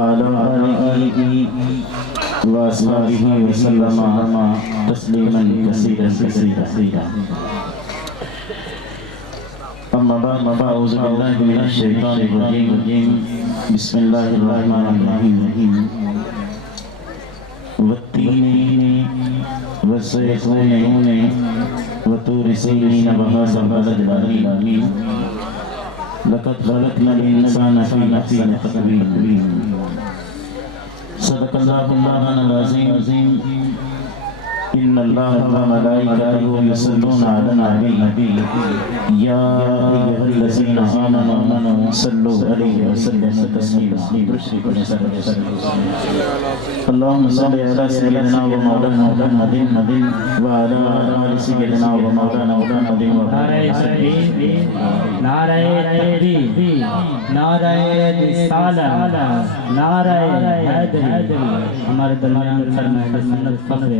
وعلى آله وأصحابه وسلم تسليما كثيرا. أما بعد فأعوذ بالله من الشيطان الرجيم. بسم الله الرحمن الرحيم. والتين والزيتون وطور سينين وهذا البلد الأمين لقد خلقنا الإنسان في تقويم. صدق الله مولانا العظيم. إن الله وملائكته يصلون على النبي يا أيها الذين آمنوا صلوا عليه وسلموا تسليما. اللهم صل على سيدنا ومولانا محمد وعلى آل سيدنا ومولانا محمد. نعرہ تکبیر، نعرہ رسالت، نعرہ حیدری. ہمارے درمیان فرمائے سنت فخر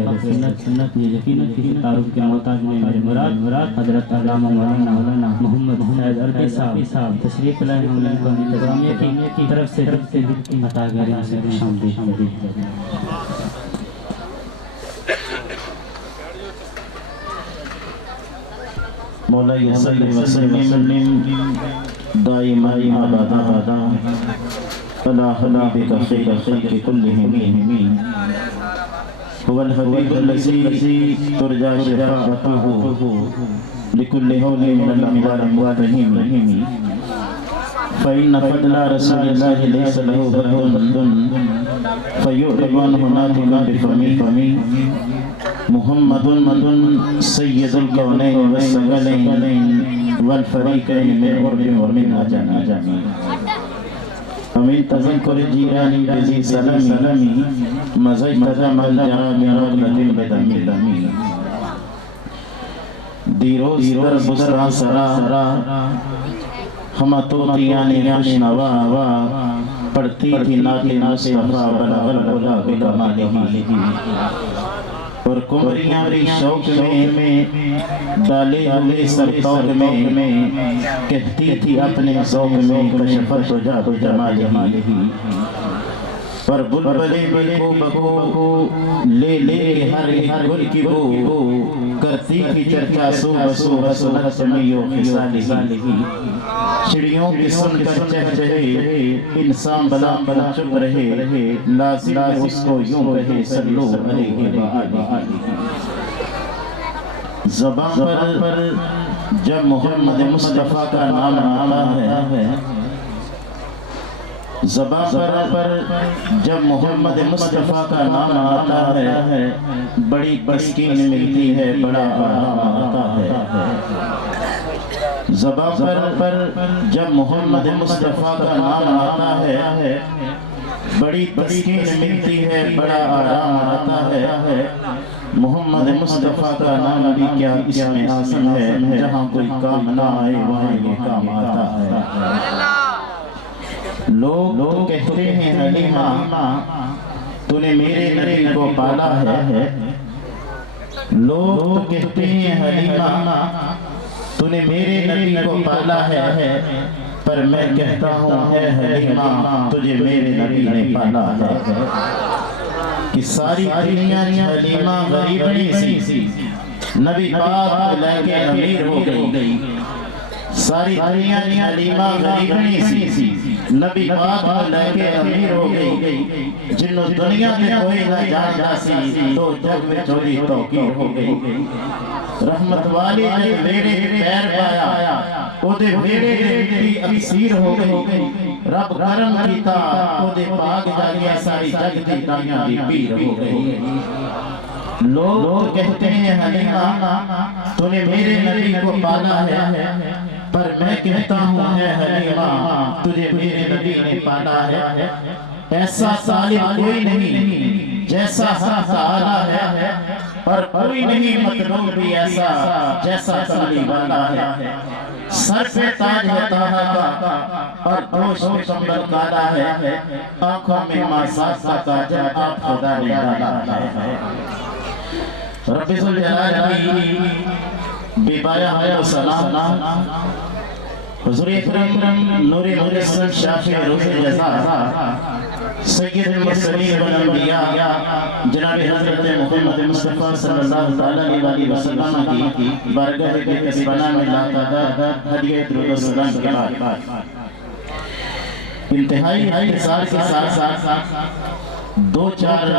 سنت یہ یقیناً کسی تعارف کے محتاج میں میرے مراد حضرت علامہ مولانا محمد سید عربی صاحب تشریف لائے ہیں. ان کو انتظامیہ کی طرف سے عطا گریوں سے خوشامدید. مولاي صل وسلم دائما ابدا على حبيبك خير الخلق كلهم. هو الحبيب الذي ترجى شفاعته لكل هول من الأموال والرحيم. فإن فضل رسول الله ليس له حد فيعرض عنه ناطق بفمه. محمد سيد الكونين والثقلين والفريقين من عرب ومن عجم. ومن تذكر الجيران بذي سلامي مزيت دم الجرام رغلة بدمي. دیروز در بسرا سرا ہم توتیانی خوشنوا پڑھتی تھی نعت مصطفیٰ بلغ العلا بکمالہ. اور کمریاں بھی شوق میں ڈالے ہوئے سرطوق میں کہتی تھی اپنے ذوق میں کشفت وجہ جمالہ. پر بلبلے بکو لے کے ہر گل کی بو کرتی تھی چرچا سو حسنت سمیو خصالہ. چڑیوں کی سن کر چہچہے انسان بلا چپ رہے لازم اس کو یوں کہے صلو علیہ وآلہ. زبان پر جب محمد مصطفیٰ کا نام آتا ہے، زبان پر جب محمد مصطفیٰ کا نام آتا ہے بڑی تسکین ملتی ہے، بڑا آرام آتا ہے. زبان پر جب محمد مصطفیٰ کا نام آتا ہے بڑی تسکین ملتی ہے، بڑا آرام آتا ہے. محمد مصطفیٰ کا نام بھی کیا اسم اعظم ہے، جہاں کوئی کام نہ آئے وہاں یہ کام آتا ہے. لوگ کہتے ہیں حلیمہ تو نے میرے نبی کو پالا ہے. لوگ کہتے ہیں حلیمہ تو نے میرے نبی کو پالا ہے، پر میں کہتا ہوں اے حلیمہ تجھے میرے نبی نے پالا ہے. کہ ساری دنیا حلیمہ غریبنی سی نبی پاک کو لے کے امیر ہو گئی. ساری دنیا حلیمہ غریبنی سی نبی پاک کو لے کے امیر ہو گئی. جنہوں دنیا میں کوئی نہ جانتا سی تو جگ میں چوری توقیر ہو گئی. رحمت والی جب ویڑے پیر پایا او دے ویڑے بھی اکثیر ہو گئی. رب کرم کیتا او دے پاک جاگیا ساری جگ دی دائیاں دی پیر ہو گئی. لوگ کہتے ہیں حلیمہ تو نے میرے نبی کو پالا ہے، پر میں کہتا ہوں اے حلیمہ تجھے میرے نبی نے پالا ہے. ایسا طالب کوئی نہیں جیسا حق تعالی ہے، اور کوئی نہیں مطلوب بھی ایسا جیسا طالب والا ہے. سر پہ تاج ہے طہا کا اور دوش پہ کمبل کالا ہے، آنکھوں میں ماسات کا کاجل آپ خدا نے ڈالا ہے. رب ذوالجلال بے پایا ہے و سلام حضور اکرم نور مجسم شافع روز جزا سید المرسلین والانبیاء جناب حضرت محمد مصطفیٰ صلی اللہ علیہ وسلم کی بارگاہ کے کسبانہ میں لاتعداد ہدیہ درود و سلام کے بعد انتہائی اختصار کے ساتھ دو چار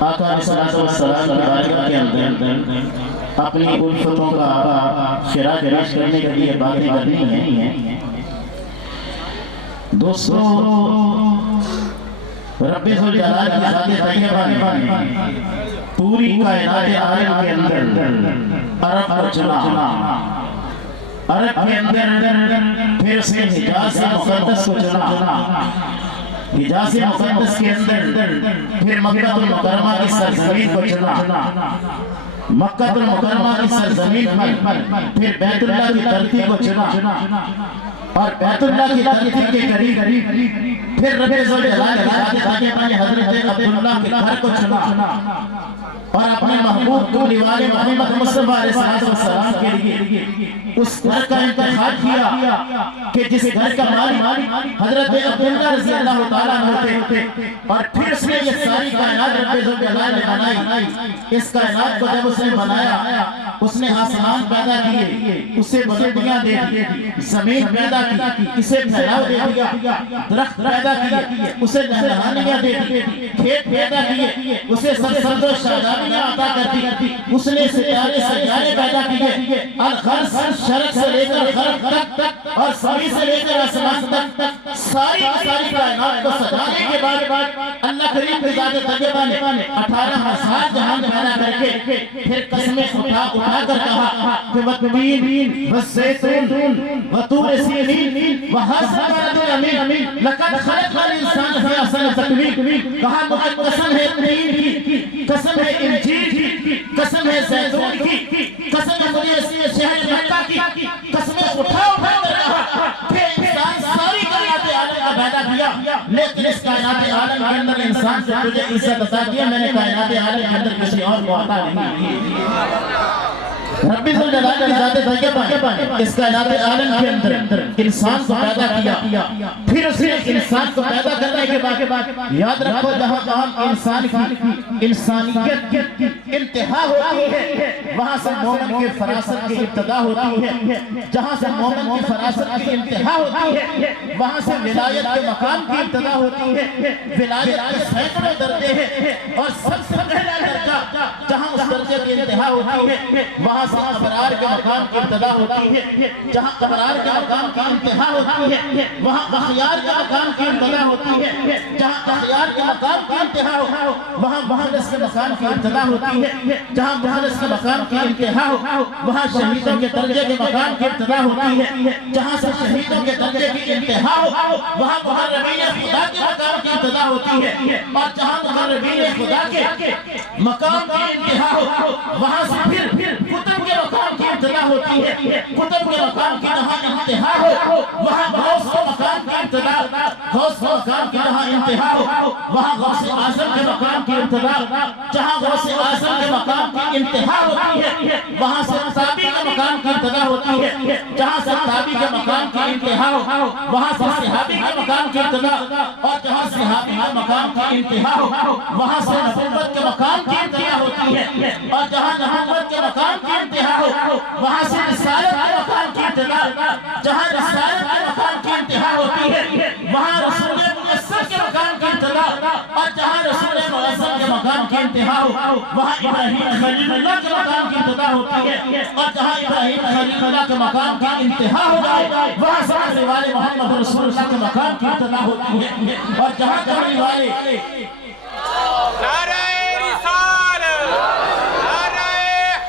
آقا علیہ السلام کی بارگاہ کے اندر اپنی الفتوں کا خراج پیش کرنے کے لیے باتیں کرنی ہیں۔ دوستو، رب ذوالجلال کی ذات طیبہ نے پوری کائنات عالم کے اندر عرب کو چنا، عرب کے اندر پھر سے حجاز مقدس کو چنا، حجاز مقدس کے اندر پھر مکہ المکرمہ کی سرزمین کو چنا، مکہ المکرمہ کی سرزمین پر پھر بیت اللہ کی دھرتی کو چنا، اور بیت اللہ کی دھرتی کے قریب پھر رب ذوالجلال کی ذات طیبہ نے حضرت عبداللہ کے گھر کو چنا اور اپنے محبوب کو والے محمد مصطفیٰ علیہ السلام کے لیے اس گھر کا انتخاب کیا کہ جس گھر کا مالک حضرت عبداللہ رضی اللہ تعالیٰ ہوتے، اور پھر اس نے یہ ساری کائنات رب ذوالجلال نے بنائی۔ اس کائنات کو جب اس نے بنایا، اس نے آسمان پیدا کیے، اسے بلندیاں دے دی، زمین پیدا کی، اسے پھیلاؤ دے دیا، درخت پیدا کیے، اسے نہرانیاں دے دی، کھیت پیدا کیے، اسے سرسبز و شادابیاں عطا کر دی، اس نے ستارے سیارے پیدا کیے، الغرض شرق سے لے کر غرب تک اور زمین سے لے کر آسمان تک ساری کائنات کو سجانے کے بعد اللہ کریم کی ذات طیبہ نے 18,000 جہان پیدا کر کے پھر قسمیں اٹھا کر کہا کہ والتین والزیتون وطور سینین وہذا البلد الامین لقد خلقنا الانسان فی احسن تقویم۔ کہا قسم ہے تین کی، قسم ہے انجیل کی، قسم ہے زیتون کی، قسم ہے مجھے شہر مکہ کی، قسمیں اٹھا کر کہا کہ انسان ساری کائنات عالم کا پیدا کیا، لیکن اس کائنات عالم کے اندر انسان سے تجھے عزت عطا کیا، میں نے کائنات عالم کے اندر کسی اور کو عطا نہیں کی۔ رب ذوالجلال کی ذات طیبہ نے اس کائنات عالم کے اندر انسان کو پیدا کیا، پھر اس نے انسان کو پیدا کرنے کے بعد یاد رکھو جہاں انسان کی انسانیت کی انتہا ہوتی ہے وہاں سے مومن کی فراست کی ابتدا ہوتی ہے، جہاں سے مومن کی فراست کی انتہا ہوتی ہے وہاں سے ولایت کے مقام کی ابتدا ہوتی ہے۔ ولایت کے سینکڑوں درجے ہیں اور سب سے پہلا درجہ جہاں اس درجے کی انتہا ہوتی ہے وہاں سے ابرار کے مقام کی ابتدا ہوتی ہے، جہاں ابرار کے مقام کی انتہا ہوتی ہے وہاں اخیار کے مقام کی ابتدا ہوتی ہے، جہاں اخیار کے مقام کی انتہا ہو وہاں مخلص کے مقام کی ابتدا ہوتی ہے، جہاں مخلص کے مقام کی انتہا ہو وہاں شہیدوں کے درجے کے مقام کی ابتدا ہوتی ہے، جہاں سے شہیدوں کے درجے کی انتہا ہو وہاں مقربین خدا کے مقام کی ابتدا ہوتی ہے، اور جہاں مقربین خدا کے مقام کی انتہا ہو وہاں سے پھر کتب کے مقام کی ابتدا ہوتی ہے، کتب کے مقام کی جہاں انتہا ہو وہاں غوث کے مقام کی ابتدا، غوث کے مقام کی جہاں انتہا ہو وہاں غوث اعظم کے مقام کی ابتدا، جہاں غوث اعظم کے مقام کی انتہا ہوتی ہے وہاں سے تابی کے مقام کی ابتدا ہوتی ہے، جہاں سے تابی کے مقام کی انتہا ہو وہاں سے صحابی کے مقام کی ابتدا، اور جہاں صحابی کے مقام کی انتہا ہو وہاں سے نبوت کے مقام کی انتہا ہوتی ہے، اور جہاں نبوت کے مقام کی انتہا ہو وہاں سے رسالت کے مقام کی ابتدا، جہاں رسالت کے مقام کی انتہا ہوتی ہے وہاں رسول مؤثر کے مقام کی ابتدا، اور جہاں رسول مؤثر کے مقام کی انتہا ہو وہاں ابراہیم خلیل اللہ کے مقام کی ابتدا ہوتی ہے، اور جہاں ابراہیم خلیل اللہ کے مقام کی انتہا ہو جائے وہاں سمجھنے والے محمد رسول اللہ کے مقام کی ابتدا ہوتی ہے، اور جہاں کہنے والے نعرہ رسالت، نعرہ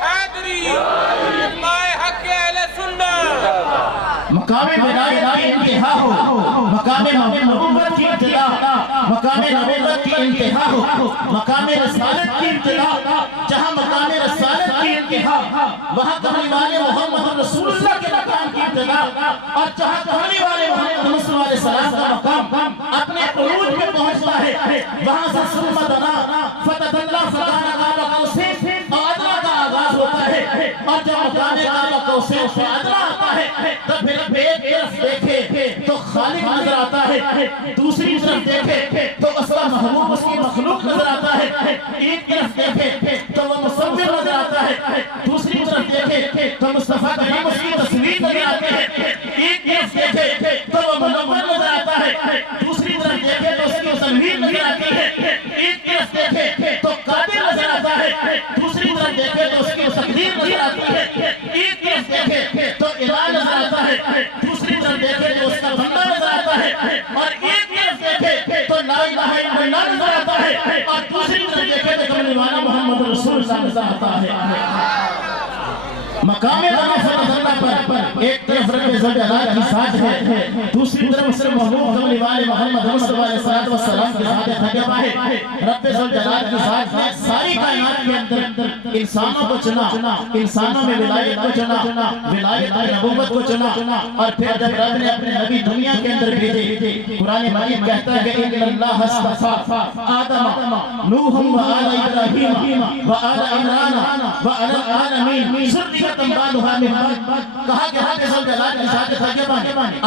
حیدری، مائے حق اہل سنت، مقام ولایت کی انتہا ہو، مقام نبوت کی ابتدا، مقام نبوت کی انتہا ہو، مقام رسالت کی ابتدا، جہاں مقام رسالت کی انتہا وہاں کہنے والے محمد رسول اللہ کے مقام کی ابتدا، اور جہاں کہنے والے محمد رسول اللہ علیہ السلام کا مقام اپنے عروج میں پہنچتا ہے وہاں سے ثم دنا فتح اللہ فکان قاب قوسین فادنا کا آغاز ہوتا ہے، اور جب مقام قاب قوسین فادنا آتا ہے تو پھر ایک طرف دیکھے تو خالق نظر آتا ہے، دوسری طرف دیکھے تو اس کا محبوب اس کی مخلوق نظر آتا ہے، ایک طرف دیکھے تو وہ مصور نظر آتا ہے، دوسری طرف دیکھے تو مصطفیٰ کریم اس کی تصویر نظر آتی ہے، ایک طرف دیکھے تو وہ منور نظر آتا ہے، دوسری طرف دیکھے تو اس کی تصویر نظر آتی ہے، ایک طرف دیکھے تو قادر نظر آتا ہے، دوسری طرف دیکھے تو اس کی تقدیر نظر آتی ہے، ایک طرف دیکھے تو الہ نظر آتا ہے، دوسری طرف دیکھے تو اس کا بندہ نظر آتا ہے، اور ایک طرف دیکھے تو لا الہ الا اللہ نظر آتا ہے، اور دوسری طرف دیکھے تو کملی والا محمد رسول اللہ نظر آتا ہے۔ مقام رفعت اللہ پر ایک طرف رب ذوالجلال کی ذات ہے، دوسری طرف صرف محبوب کملی والے محمد مصطفیٰ علیہ السلام کی ذات تجربہ ہے۔ رب ذوالجلال کی ذات نے ساری کائنات کے اندر انسانوں کو چنا، انسانوں میں ولایت کو چنا، ولایت اور نبوت کو چنا، اور پھر جب رب نے اپنے نبی دنیا کے اندر بھیجے، قرآن مجید کہتا ہے کہ ان اللہ اصطفیٰ آدم نوح و آل ابراہیم و آل عمران و آل العالمین ذریۃ بعضها من بعض۔ کہا کہ رب ذوالجلال کی ذات تجربہ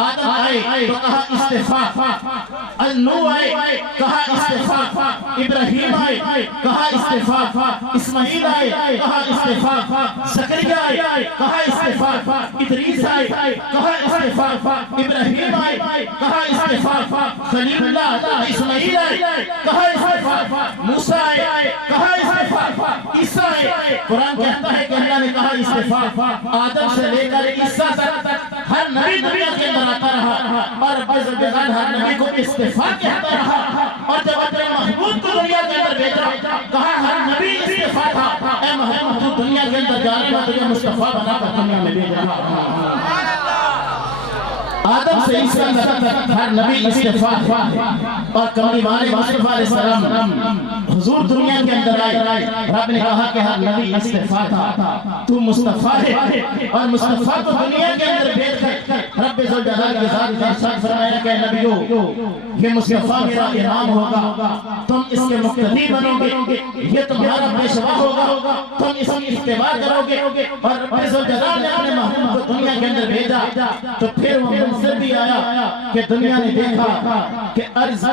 آدم آئے تو کہا استفاء، نوح آئے کہا استفاء، ابراہیم آئے کہا استفاء، اسماعیل آئے کہا استفاء، زکریا آئے کہا استفاء، ادریس آئے کہا استفاء، ابراہیم آئے کہا استفاء، خلیل اللہ اسماعیل آئے کہا استفاء، موسیٰ آئے کہا استفاء، عیسیٰ آئے۔ قرآن کہتا ہے کہ اللہ نے کہا استفاء، آدم سے لے کر عیسیٰ تک ہر نبی دنیا کے اندر آتا رہا، اور رب ذوالجلال ہر نبی کو استفاء کہتا رہا، اور جب اپنے محبوب کو دنیا کے اندر بھیجا کہا ہر نبی استفاء تھا، اے محبوب تو دنیا کے اندر جانے میں تجھے مصطفیٰ بنا کر دنیا میں بھیج رہا۔ آدم سے عیسیٰ تک ہر نبی استفاء تھا، اور کملی والے مصطفیٰ علیہ السلام حضور دنیا کے اندر آئے، رب نے کہا کہ ہر نبی استفاء تھا، تو مصطفیٰ ہے، اور مصطفیٰ کو دنیا کے اندر بھیج کر رب ذوالجلال کے ذات کا ارشاد فرمایا کہ نبیو یہ مصطفیٰ میرا امام ہوگا، تم اس کے مقتدی بنو گے، یہ تمہارا پیشوا ہوگا، تم اس کی اتباع کرو گے، اور رب ذوالجلال نے اپنے محبوب کو دنیا کے اندر بھیجا تو پھر وہ منظر بھی آیا کہ دنیا نے دیکھا کہ عرض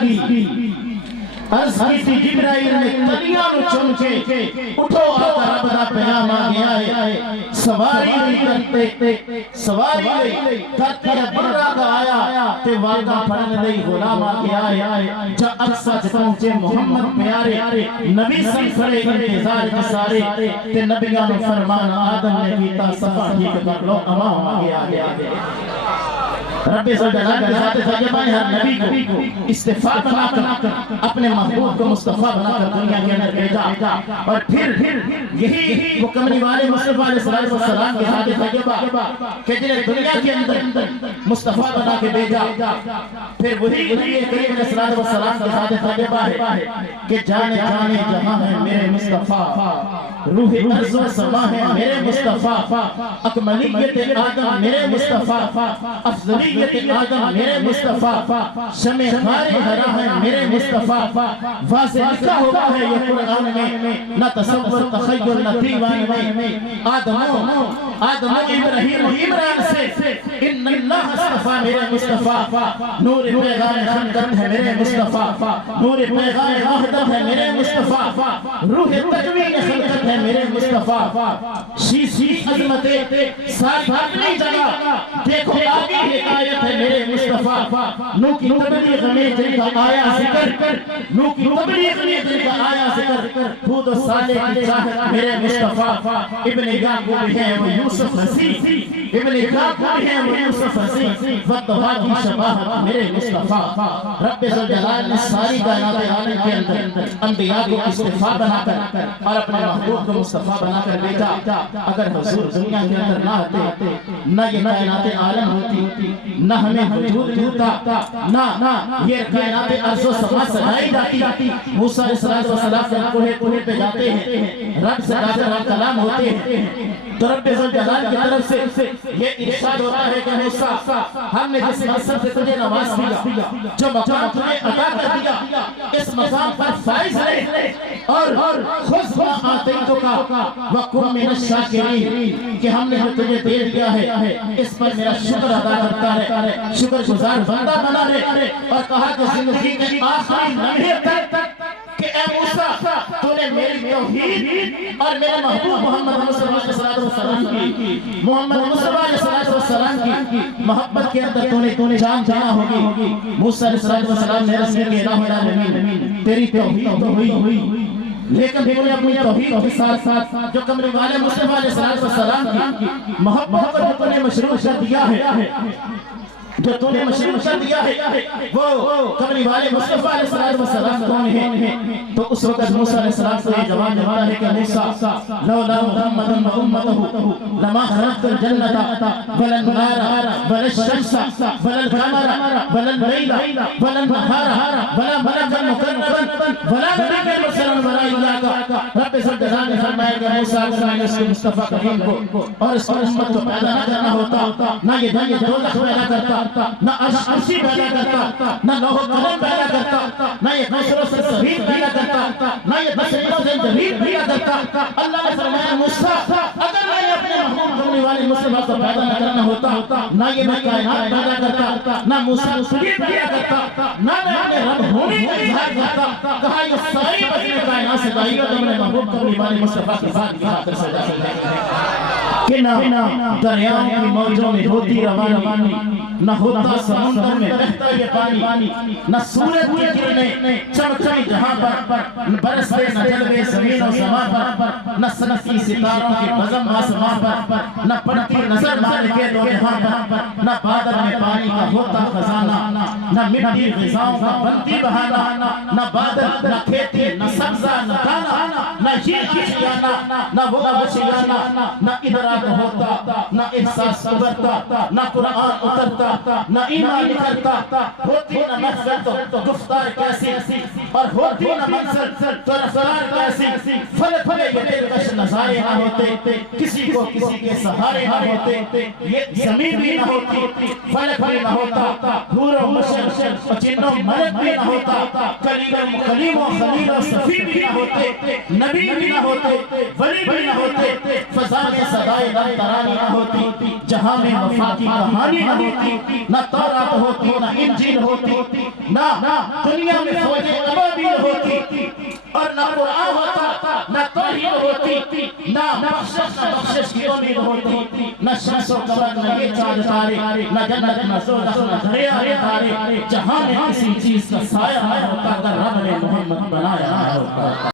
کی جبرائیل نے تنیاں نو چن کے اٹھو آقا رب دا پیام آ گیا ہے، سواری کرتے سواری کرتے برا کا آیا تے واقعہ پڑھنے لئی غلام آ گیا ہے، جا اقصا پہنچے محمد پیارے نبی سن کھڑے انتظار کی سارے تے نبیان فرمان آدم نے کیتا صفا ٹھیک کر لو امام آ گیا ہے۔ رب ذوالجلال کی ذات تجربہ نے ہر نبی کو استفاء بنا کر اپنے محبوب کو مصطفیٰ بنا کر دنیا کے اندر بھیجا، اور پھر یہی وہ کملی والے مصطفیٰ علیہ السلام کی ذات تجربہ کہ جنہیں دنیا کے اندر مصطفیٰ بنا کے بھیجا، پھر وہی کریم علیہ السلام کی ذات تجربہ ہے کہ جانے جانے جہاں ہے میرے مصطفیٰ، روح ارض و سما ہے میرے مصطفیٰ، اکملیت آدم میرے مصطفیٰ، افضلیت آدم میرے مصطفیٰ، شمع خار حرا ہے میرے مصطفیٰ، واضح لکھا ہوا ہے یہ قرآن میں، نہ تصور تخیل نہ دیوان میں، آدم ابراہیم عمران سے ان اللہ اصطفیٰ میرے مصطفیٰ، نور پیغام خلقت ہے میرے مصطفیٰ، نور پیغام وحدت ہے میرے مصطفیٰ، روح تکوین خلقت ہے میرے مصطفیٰ، شیشی عظمت ساتھ اپنی جگہ دیکھو آگے حکایت ہے میرے مصطفیٰ، نو کی تبلیغ میں جن کا آیا ذکر، نو کی تبلیغ میں جن کا آیا ذکر، خود و صالح کی چاہت میرے مصطفیٰ، ابن یعقوب ہیں وہ یوسف مسیح، ابن یعقوب ہیں وہ یوسف مسیح، وقتہا کی شباہت میرے مصطفیٰ۔ رب ذوالجلال نے ساری کائنات عالم کے اندر انبیاء کو استفاء بنا کر اور اپنے محبوب کو مصطفیٰ بنا کر بھیجا۔ اگر حضور دنیا کے اندر نہ آتے نہ یہ کائنات عالم ہوتی، نہ ہمیں وجود ہوتا، نہ یہ کائنات ارض و سما سجائی جاتی۔ موسیٰ علیہ السلام جب کوہ پہ جاتے ہیں، رب سے کلام ہوتے ہیں، تو رب ذوالجلال کی طرف سے یہ ارشاد ہوتا ہے کہ موسیٰ ہم نے جس منصب سے تجھے نواز دیا، جو مقام تجھے عطا کر دیا، اس مقام پر فائز رہے، اور خذ ما آتیتک وکن من الشاکرین کہ ہم نے جو تجھے دے دیا ہے اس پر میرا شکر ادا کرتا ہے، شکر گزار بندہ بنا ہے۔ اور کہا کہ زندگی کے آخری لمحے تک کہ اے موسیٰ تو نے میری توحید اور میرے محبوب محمد مصطفیٰ علیہ السلام کی محمد مصطفیٰ علیہ السلام کی محبت کے اندر تو نے جان جانا ہوگی۔ موسیٰ علیہ السلام نے رسول کے الہ العالمین تیری توحید تو ہوئی، لیکن تو نے اپنی توحید کے ساتھ ساتھ جو کملی والے مصطفیٰ علیہ السلام کی محبت کو تو نے مشروع کر دیا ہے، جو تو نے مشروع کر دیا ہے وہ کملی والے مصطفیٰ علیہ السلام کون ہیں؟ تو اس وقت موسیٰ علیہ السلام کو یہ جواب ملتا ہے کہ موسیٰ لولا محمد و امته لما خلقت الجنة ولا النار ولا الشمس ولا القمر ولا الليل ولا النهار ولا ملكا مقربا ولا نبيا مرسلا ولا إياك۔ رب العزت نے فرمایا کہ موسیٰ نے اس مصطفیٰ کریم کو اور اس امت کو پیدا نہ کرنا ہوتا، نہ یہ دوزخ پیدا کرتا، نہ عرشی پیدا کرتا، نہ لوح قلم پیدا کرتا، نہ یہ نصر و سرسبیل پیدا کرتا، نہ یہ بشرین و زنجبیل پیدا کرتا۔ اللہ نے فرمایا موسیٰ اگر میں اپنے محبوب کملی والے مصطفیٰ کو پیدا نہ کرنا ہوتا، نہ یہ میں کائنات پیدا کرتا، نہ موسیٰ سبیل پیدا کرتا، نہ میں اپنے رب ہونے کا اظہار کرتا۔ کہا یہ ساری بچنے کائنات سے دائی اور اپنے محبوب کملی والے مصطفیٰ کی ذات کی خاطر سے کہ نہ دریاؤں کی موجوں میں ہوتی روانی، نہ ہوتا سمندر میں بہتا یہ پانی، نہ سورج کی کرنیں چمکتی جہاں پر، برستے نہ جلوے زمین و زمان پر، نہ سنتی ستاروں کی بزم آسمان پر، نہ پڑتی نظر مالک دو جہاں پر، نہ بادل میں پانی کا ہوتا خزانہ، نہ مٹی غذاؤں کا بنتی بہانا، نہ بادل نہ کھیتی نہ سبزہ نہ دانا، نہ یہ آشیانہ نہ وہ آشیانہ، نہ ادراک ہوتا نہ احساس ابھرتا، نہ قرآن اترتا نہ ایمان نکلتا، ہوتی نہ محفل تو گفتار کیسی اور ہوتی نہ منظر تو رفتار کیسی، فلک میں یہ دلکش نظارے نہ ہوتے، کسی کو کسی کے سہارے نہ ہوتے، یہ زمین بھی نہ ہوتی، فلک بھی نہ ہوتا، نور و مشرق و جن و ملک بھی نہ ہوتا، کلیم و خلیل و صفی بھی نہ ہوتے، نبی بھی نہ ہوتے، ولی بھی نہ ہوتے، فضا میں صدائے لن ترانی نہ ہوتی، جہاں میں وفا کی کہانی نہ ہوتی، نہ تورات ہوتی نہ انجیل ہوتی، نہ دنیا میں فوج ابابیل ہوتی، اور نہ قرآن ہوتا، نہ توحید ہوتی، نہ بخشش کی امید ہوتی، نہ شمس و قمر نہ یہ چاند تارے، نہ جنت نہ دوزخ نہ دریا تارے، جہاں میں کسی چیز کا سایہ نہ ہوتا، اگر رب نے محمد بنایا نہ ہوتا۔